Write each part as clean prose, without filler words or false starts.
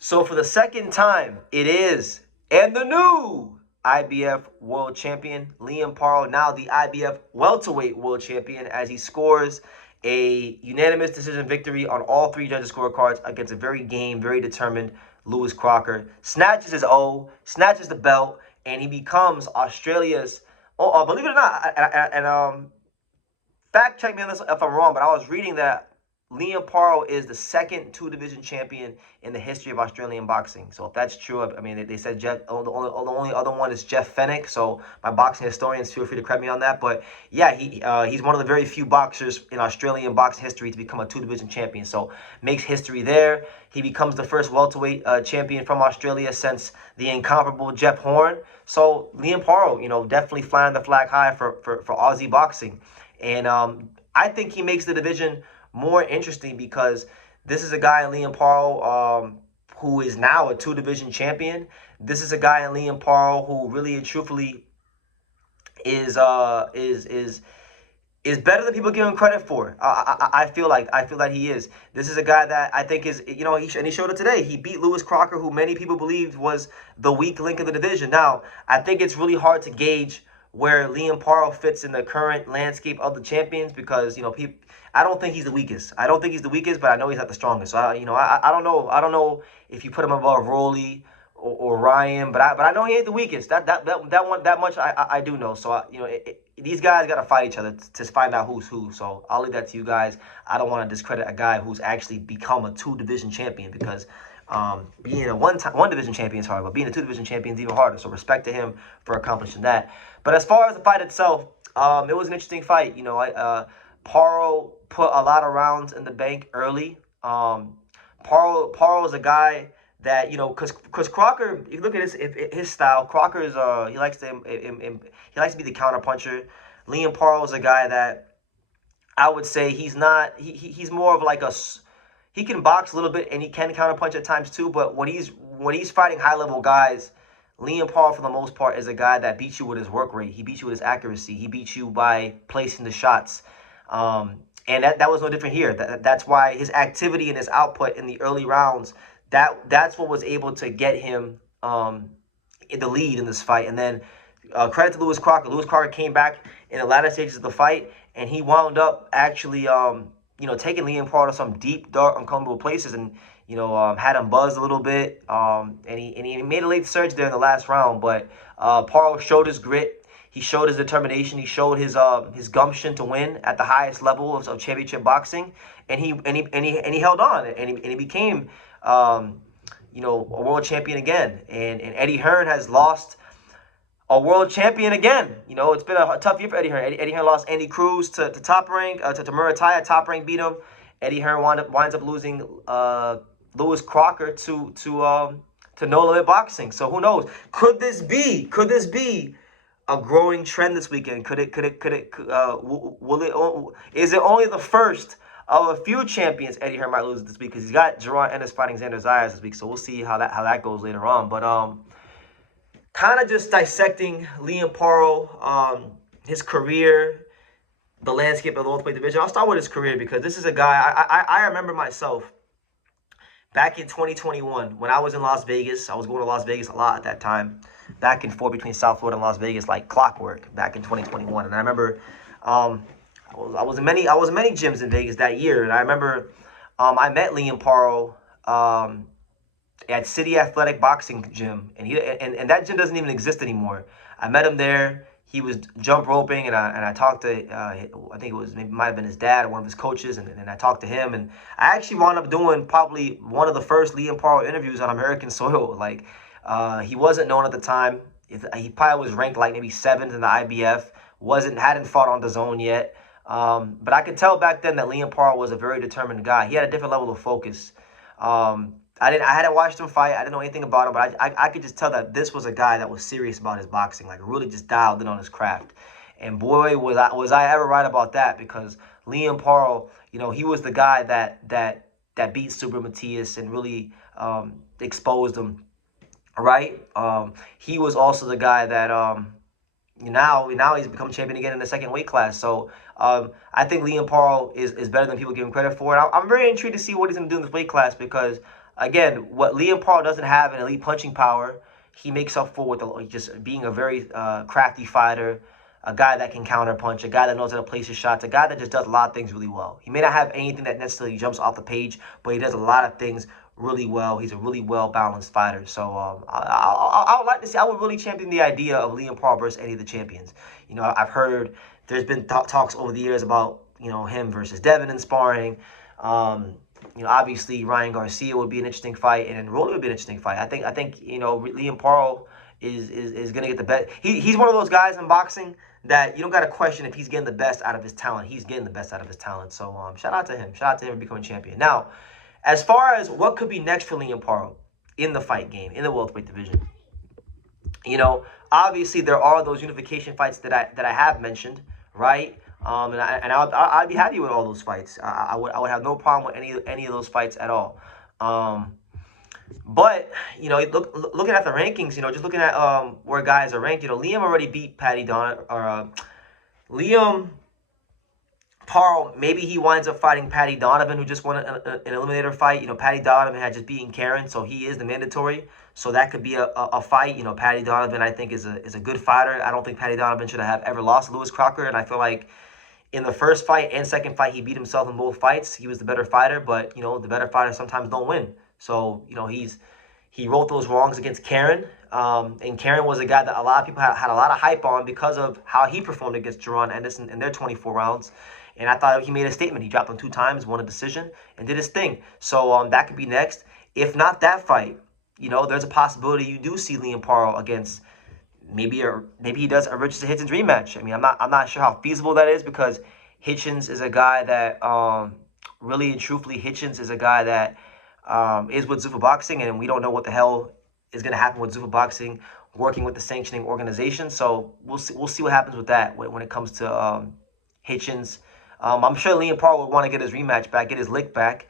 So for the second time, it is, and the new IBF World Champion, Liam Paro, now the IBF Welterweight World Champion, as he scores a unanimous decision victory on all three judges' scorecards against a very game, very determined Lewis Crocker. Snatches his O, snatches the belt, and he becomes Australia's, believe it or not, and fact check me on this if I'm wrong, but I was reading that Liam Paro is the second two-division champion in the history of Australian boxing. So if that's true, I mean, they said the only other one is Jeff Fennick. So my boxing historians, feel free to correct me on that. But yeah, he's one of the very few boxers in Australian boxing history to become a two-division champion. So makes history there. He becomes the first welterweight champion from Australia since the incomparable Jeff Horn. So Liam Paro, definitely flying the flag high for Aussie boxing. And I think he makes the division more interesting because this is a guy in Liam Paro who is now a two-division champion. This is a guy in Liam Paro who really and truthfully is better than people give him credit for. I feel that he is. This is a guy that I think is, and he showed it today. He beat Lewis Crocker, who many people believed was the weak link of the division. Now, I think it's really hard to gauge where Liam Paro fits in the current landscape of the champions because, I don't think he's the weakest. I don't think he's the weakest, but I know he's not the strongest. So, I don't know. I don't know if you put him above Rolly or Ryan, but I know he ain't the weakest. That much I do know. So, these guys got to fight each other to find out who's who. So, I'll leave that to you guys. I don't want to discredit a guy who's actually become a two-division champion because being a one-division champion is hard, but being a two-division champion is even harder. So, respect to him for accomplishing that. But as far as the fight itself, it was an interesting fight. Paro put a lot of rounds in the bank early. Paro is a guy that, because Crocker, if you look at his style, Crocker is he likes to be the counterpuncher. Liam Paro is a guy that I would say he's more of like he can box a little bit and he can counterpunch at times too. But when he's fighting high level guys, Liam Paro, for the most part, is a guy that beats you with his work rate. He beats you with his accuracy. He beats you by placing the shots. And that was no different here. That's why his activity and his output in the early rounds, that's what was able to get him in the lead in this fight. And then credit to Lewis Crocker. Lewis Crocker came back in the latter stages of the fight, and he wound up actually, taking Liam Paro to some deep, dark, uncomfortable places and, had him buzzed a little bit. And he made a late surge there in the last round. But Paro showed his grit. He showed his determination. He showed his gumption to win at the highest level of championship boxing, and he held on, and he became a world champion again. And Eddie Hearn has lost a world champion again. It's been a tough year for Eddie Hearn. Eddie Hearn lost Andy Cruz to Top Rank, to Murataya. Top Rank beat him. Eddie Hearn winds up losing Lewis Crocker to No Limit Boxing. So who knows? Could this be a growing trend this weekend? Is it only the first of a few champions Eddie Hearn might lose this week? Because he's got Jerron Ennis fighting Xander Zayas this week, so we'll see how that goes later on. But kind of just dissecting Liam Paro, his career, the landscape of the welterweight division. I'll start with his career because this is a guy I remember myself back in 2021 when I was in Las Vegas. I was going to Las Vegas a lot at that time. Back and forth between South Florida and Las Vegas like clockwork back in 2021. And I remember I was in many gyms in Vegas that year. And I remember I met Liam Paro at City Athletic Boxing Gym. And that gym doesn't even exist anymore. I met him there. He was jump roping, and I talked to, I think it might have been his dad or one of his coaches, and I talked to him. And I actually wound up doing probably one of the first Liam Paro interviews on American soil. Like, he wasn't known at the time. He probably was ranked like maybe 7th in the IBF. Hadn't fought on DAZN yet. But I could tell back then that Liam Paro was a very determined guy. He had a different level of focus. I hadn't watched him fight. I didn't know anything about him, but I could just tell that this was a guy that was serious about his boxing, like really just dialed in on his craft. And boy, was I ever right about that, because Liam Paro, he was the guy that beat Super Matias and really exposed him, right? He was also the guy that now he's become champion again in the second weight class. So I think Liam Paro is better than people give him credit for. And I'm very intrigued to see what he's going to do in this weight class, because again, what Liam Paro doesn't have, an elite punching power, he makes up for with just being a very crafty fighter, a guy that can counter punch, a guy that knows how to place his shots, a guy that just does a lot of things really well. He may not have anything that necessarily jumps off the page, but he does a lot of things really well. He's a really well-balanced fighter. So I would like to see, I would really champion the idea of Liam Paro versus any of the champions. You know, I've heard there's been talks over the years about, you know, him versus Devin in sparring. You know, obviously Ryan Garcia would be an interesting fight, and Rolly would be an interesting fight. I think you know, Liam Paro is gonna get the best. He's one of those guys in boxing that you don't got to question if he's getting the best out of his talent. He's getting the best out of his talent. So shout out to him. Shout out to him for becoming champion. Now, as far as what could be next for Liam Paro in the fight game, in the welterweight division, you know, obviously there are those unification fights that I have mentioned, right? And I'd be happy with all those fights. I would have no problem with any of those fights at all. But you know, looking at the rankings, you know, just looking at where guys are ranked, you know, Liam already beat Liam Paro. Maybe he winds up fighting Patty Donovan, who just won an eliminator fight. You know, Patty Donovan had just beaten Karen, so he is the mandatory. So that could be a fight. You know, Patty Donovan, I think, is a good fighter. I don't think Patty Donovan should have ever lost to Lewis Crocker, and I feel like in the first fight and second fight, he beat himself in both fights. He was the better fighter, but you know, the better fighters sometimes don't win. So you know, he wrote those wrongs against Karen, and Karen was a guy that a lot of people had a lot of hype on because of how he performed against Jerron Anderson in their 24 rounds. And I thought he made a statement. He dropped him 2 times, won a decision, and did his thing. So that could be next. If not that fight, you know, there's a possibility you do see Liam Paro against maybe he does a Richardson Hitchins rematch. I mean, I'm not sure how feasible that is, because Hitchins is a guy that really and truthfully, Hitchins is a guy that is with Zuffa Boxing, and we don't know what the hell is going to happen with Zuffa Boxing working with the sanctioning organization. So we'll see what happens with that when it comes to Hitchins. I'm sure Liam Paro would want to get his rematch back, get his lick back,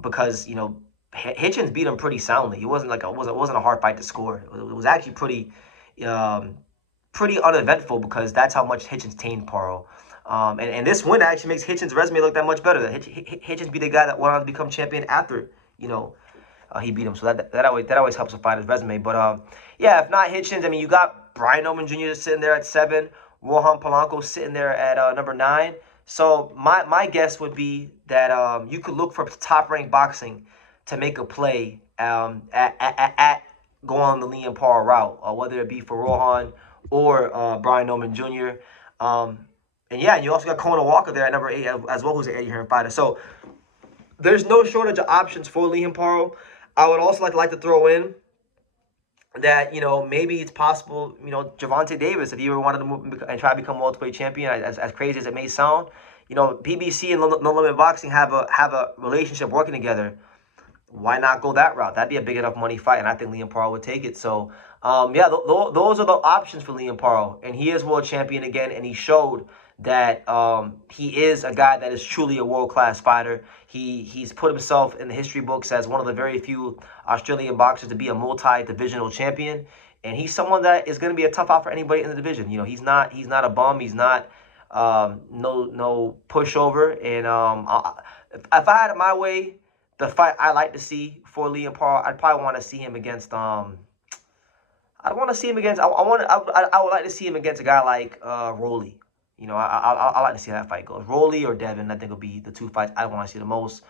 because you know, Hitchins beat him pretty soundly. It wasn't like it wasn't a hard fight to score. It was actually pretty uneventful, because that's how much Hitchins tamed Paro. And this win actually makes Hitchins' resume look that much better. Hitchins beat a guy that went on to become champion after, you know, he beat him. So that always helps a fighter's resume. But yeah, if not Hitchins, I mean, you got Brian Noman Jr. sitting there at 7, Rohan Polanco sitting there at number 9. So my guess would be that you could look for top-ranked boxing to make a play at going on the Liam Paro route, whether it be for Rohan or Brian Noman Jr. And yeah, you also got Conan Walker there at number 8 as well, who's an Eddie Hearn fighter. So there's no shortage of options for Liam Paro. I would also like to throw in that, you know, maybe it's possible, you know, Gervonta Davis, if you ever wanted to move and try to become welterweight champion, as crazy as it may sound, you know, PBC and No Limit Boxing have a relationship working together. Why not go that route? That'd be a big enough money fight, and I think Liam Paro would take it. So, yeah, those are the options for Liam Paro, and he is world champion again, and he showed that he is a guy that is truly a world-class fighter. He's put himself in the history books as one of the very few Australian boxers to be a multi-divisional champion, and he's someone that is going to be a tough out for anybody in the division. You know, he's not a bum. He's not no pushover. And if I had it my way, the fight I like to see for Liam Paro, I'd probably want to see him against I would like to see him against a guy like Rolly. You know, I like to see how that fight goes. Rolly or Devin, I think, will be the 2 fights I want to see the most.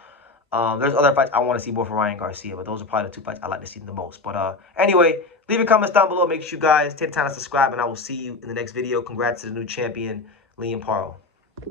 There's other fights I want to see more for Ryan Garcia, but those are probably the 2 fights I like to see the most. But anyway, leave your comments down below. Make sure you guys take the time to subscribe, and I will see you in the next video. Congrats to the new champion, Liam Paro.